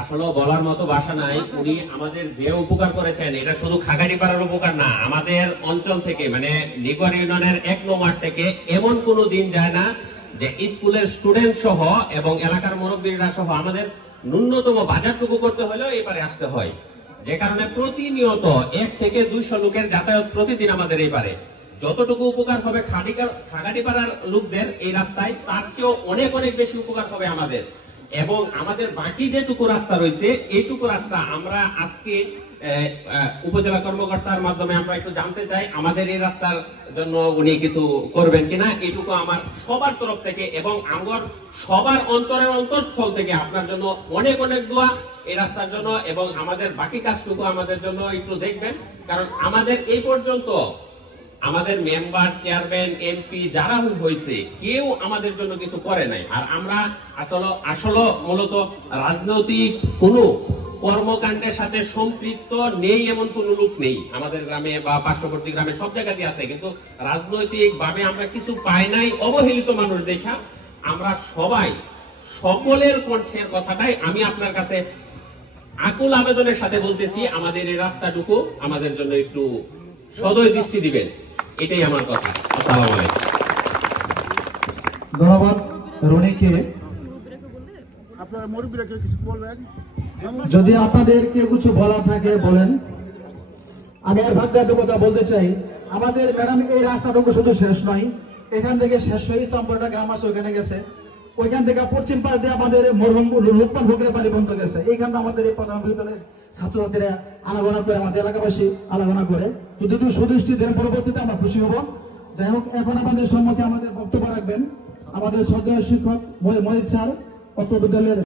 আসলে বলার মতো ভাষা নাই। উনি আমাদের যে উপকার করেছেন এটা শুধু খাগাড়িপাড়ার উপকার না, আমাদের অঞ্চল থেকে মানে নিগর ইউনিয়নের 1 নং ওয়ার্ড থেকে এমন কোনো দিন যায় না যে স্কুলের স্টুডেন্ট সহ এবং এলাকার মুরব্বীরা সহ আমাদের ন্যূনতম বাজারটুকু করতে হলেও এবারে আসতে হয়, যে কারণে প্রতিনিয়ত 1 থেকে 200 লোকের যাতায়াত প্রতিদিন আমাদের এবারে। যতটুকু উপকার হবে খাগাড়িপাড়ার লোকদের এই রাস্তায়, তার চেয়েও অনেক অনেক বেশি উপকার হবে আমাদের। এবং আমাদের বাকি যেটুকু রাস্তা রয়েছে এইটুকু রাস্তা আমরা আজকে উপজেলা কর্মকর্তার মাধ্যমে আমরা একটু জানতে চাই আমাদের এই রাস্তার জন্য উনি কিছু করবেন কিনা। এইটুকু আমার সবার তরফ থেকে এবং আমার সবার অন্তরের অন্তঃস্থল থেকে আপনার জন্য অনেক অনেক দোয়া এই রাস্তার জন্য, এবং আমাদের বাকি কাজটুকু আমাদের জন্য একটু দেখবেন। কারণ আমাদের এই পর্যন্ত আমাদের মেম্বার, চেয়ারম্যান, এমপি যারা হয়েছে কেউ আমাদের জন্য কিছু করে নাই। আর আমরা আসলে মূলত রাজনৈতিক কোনো কর্মকাণ্ডের সাথে সম্পৃক্ত নেই এমন কোন লোক নেই আমাদের গ্রামে বা পার্শ্ববর্তী গ্রামে, সব জায়গাতে আছে, কিন্তু রাজনৈতিক ভাবে আমরা কিছু পাই নাই। অবহেলিত মানুষ দেখা আমরা সবাই সকলের কণ্ঠের কথাটাই আমি আপনার কাছে আকুল আবেদনের সাথে বলতেছি, আমাদের এই রাস্তাটুকু আমাদের জন্য একটু সদয় দৃষ্টি দিবেন, এটাই আমার কথা। আসসালামু আলাইকুম। ধন্যবাদ রনিকে। আপনারা মুরব্বীরা কেউ কিছু বলবেন? যদি আপনাদের কেউ কিছু বলার থাকে বলেন। আমি আর ভাগ্যের কথা বলতে চাই, আমাদের ম্যাডাম এই রাস্তাটুকু শুধু শেষ নয়, এখান থেকে শেষ হয়ে ইসলামপুরটা গ্রাম আছে ওইখানে গেছে, ওইখান থেকে পশ্চিম পাশ দিয়ে আমাদের মরহুম লোকমান ফকিরের বাড়ি পর্যন্ত গেছে। এইখানে আমাদের এই প্রধান বিদ্যালয়ের ছাত্রছাত্রীরা আনাগোনা করে, আমাদের এলাকাবাসী আনাগোনা করে। যদি একটু সুদৃষ্টি দেন পরবর্তীতে আমরা খুশি হব। যাই হোক, এখন আমাদের সম্মুখে আমাদের বক্তব্য রাখবেন আমাদের শ্রদ্ধেয় শিক্ষক মহিত স্যার, অত্র বিদ্যালয়ের